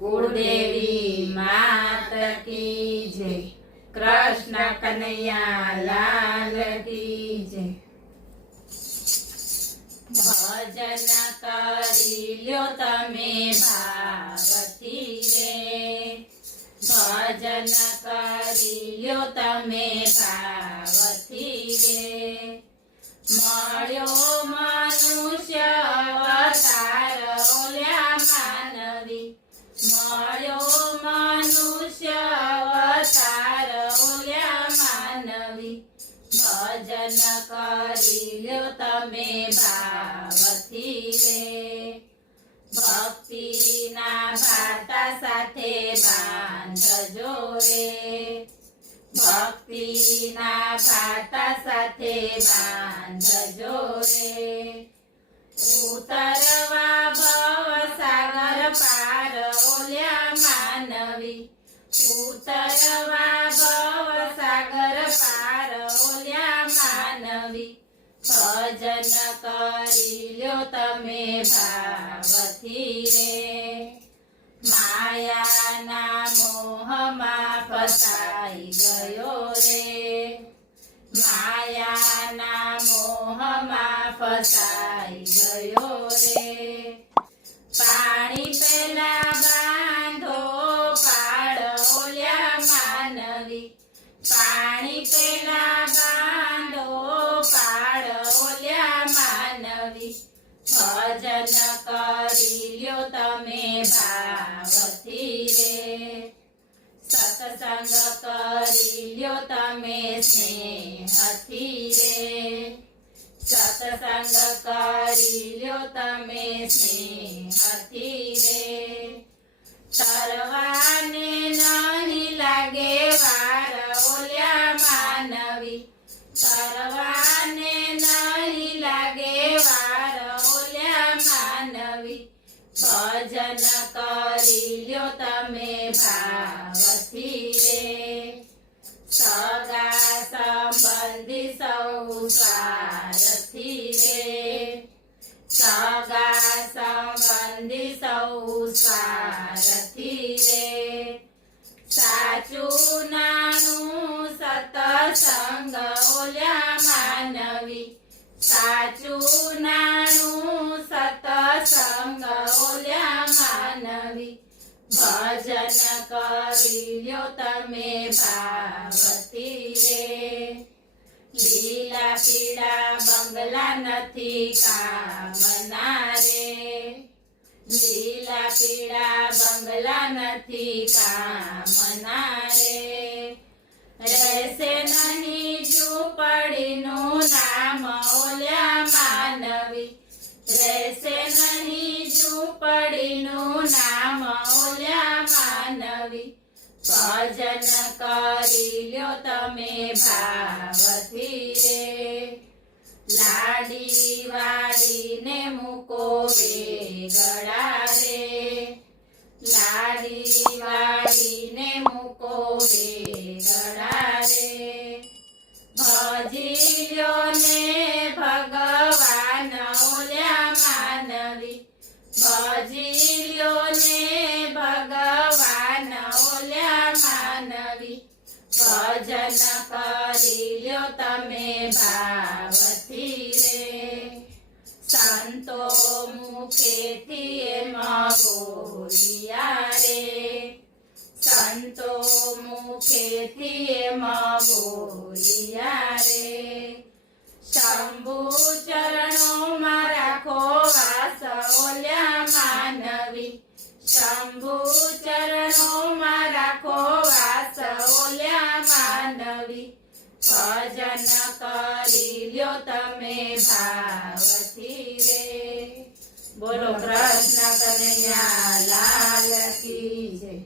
कुलदेवी मात की जय। कृष्ण कन्हैया लाल की जय। भजन करी ल्यो तमे भावती रे। भजन करी ल्यो तमे भावती रे। मळ्यो मनुष्य अवतार ओल्या मानवी। मळ्यो मनुष्य अवतार ओल्या मानवी। भजन करी ल्यो तमे भावती रे। भक्तिना भाता साथे बांधजो रे। भक्तिना भाता साथे बांधजो रे। उतरवा भवसागर पार ओल्या मानवी। उतरवा भवसागर पार ओल्या मानवी। भजन करी ल्यो तमे भावती रे। मायाना मोहमा फसाई गयो रे। मायाना मोहमा फसाई गयो रे। पाणी पेला बांधो पाड़ ओल्या मानवी। पाणी पेला बांधो पाड़ ओल्या मानवी। भजन करी ल्यो तमे भावती रे। सत्संग करी ल्यो तमे स्नेहती रे। सत्संग करी ल्यो तमे स्नेहती रे। तरवाने नहीं लागे वार ओल्या मानवी। तरवाने नहीं लागे वार ओल्या मानवी। भजन करी ल्यो तमे भावती रे। सगा संबंधी सौ स्वार्थी रे। सगा संबंधी सौ स्वार्थी रे। साचू नानु सत्संग ओल्या मानवी। साचू नानु सत्संग ओल्या मानवी। भजन करी ल्यो तमे भावती रे। લીલા પીળા બંગલા નથી કામના રે। લીલા પીળા બંગલા નથી કામના રે। રહેશે નહીં ઝૂંપડીનું નામ ઓल्या માનવી। રહેશે નહીં ઝૂંપડીનું નામ ઓल्या માનવી। भजन करी ल्यो तमे भावती रे। लाडी वाडी ने मुको वेगळा रे। लाडी वाडी ने मुको वेगळा रे। भजी ल्यो ने भगवान ओल्या मानवी। भजी ल्यो ने भगवान ओल्या मानवी। भजन करी ल्यो तमे भावती रे। संतो मुखेथी एम बोलिया रे। संतो मुखेथी एम बोलिया रे। शंभु चरणों में राखो वास ओल्या मानवी। शंभु चरणों में राखो वास ओल्या मानवी। भजन करी ल्यो तमे भावती रे। बोलो कृष्ण कन्हैया लाल की जय।